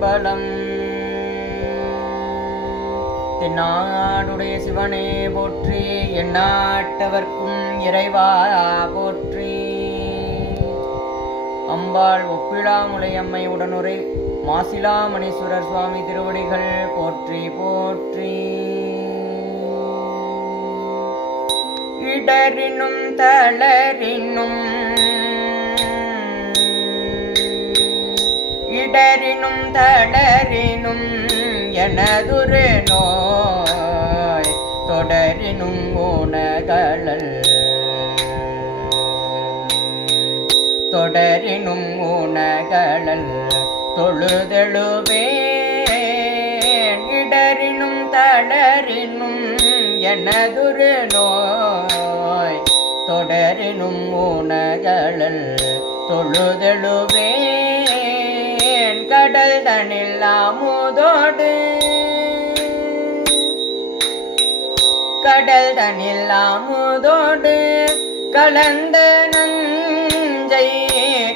திருச்சிற்றம்பலம். தென்னாடுடைய சிவனே போற்றி, எந்நாட்டவர்க்கும் இறைவா போற்றி. அம்பாள் ஒப்பிலாமுலையம்மை உடனுரை மாசிலாமணீஸ்வரர் சுவாமி திருவடிகள் போற்றி போற்றி. இடரினும் தளரினும் இடரினும் தளரினும் எனதுரு நோய் தொடரினும் ஊனகளல் தொடரினும் ஊனகளல் தொழுதெழுவேன். இடரினும் தளரினும் எனதுரு நோய் தொடரினும் ஊனகளல் தொழுதெழுவேன். கடல் தனில் அமுதோடு கடல் தனில் அமுதோடு கலந்த நஞ்சை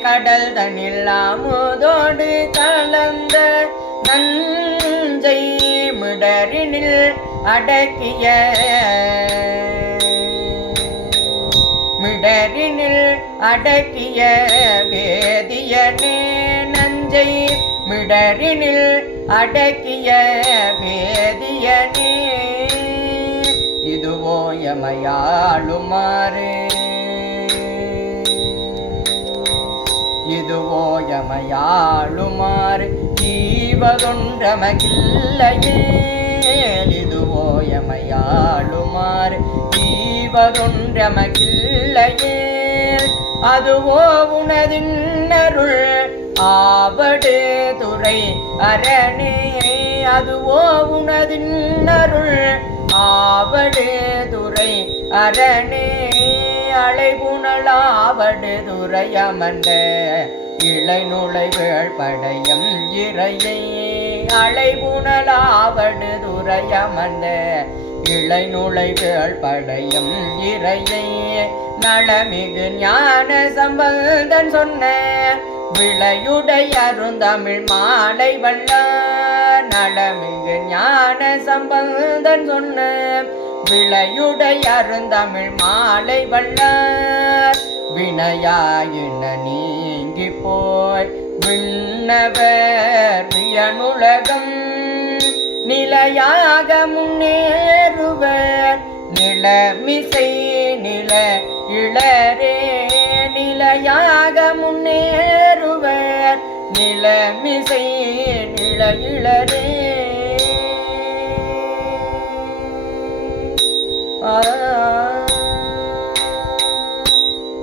கடல் தனில் அமுதோடு கலந்த நஞ்சை மிடரினில் அடக்கிய மிடரினில் அடக்கிய வேதியனே நஞ்சை மிடரினில் அடக்கிய வேதியனே இதுவோ எமையாளுமாறு இதுவோ எமையாளுமாறு ஈவதொன்றமகில்லையே இதுவோ எமையாளுமாறு ஈவதொன்றமகில்லையே அதுவோ உனதின்னருள் ஆவடு துறை அரணே அதுவோ உனதின்னருள் ஆவடு துறை அரணே அலைபுணலாவடு துறையமர்ந்த இளை நுழைவேள் படையம் இறையே அலைபுணலாவடு துறையமர்ந்த இளை நுழைவேள் படையம் இறையே நலமிகு ஞான சம்பந்தன் சொன்ன விளையுடை அருந்தமிழ் மாலை வல்லார் நலமிகு ஞான சம்பந்தன் சொன்ன விளையுடை அருந்தமிழ் மாலை வல்லார் வினையாயின நீங்கி போய் விண்ணவர் வியனுலகம் நிலையாக முன்னேறுவர் நிலமிசை நில இளரே நிலையாக முன்னேறுவர் நிலமிசை நில இளரே.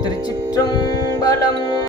திருச்சிற்றம்பலம்.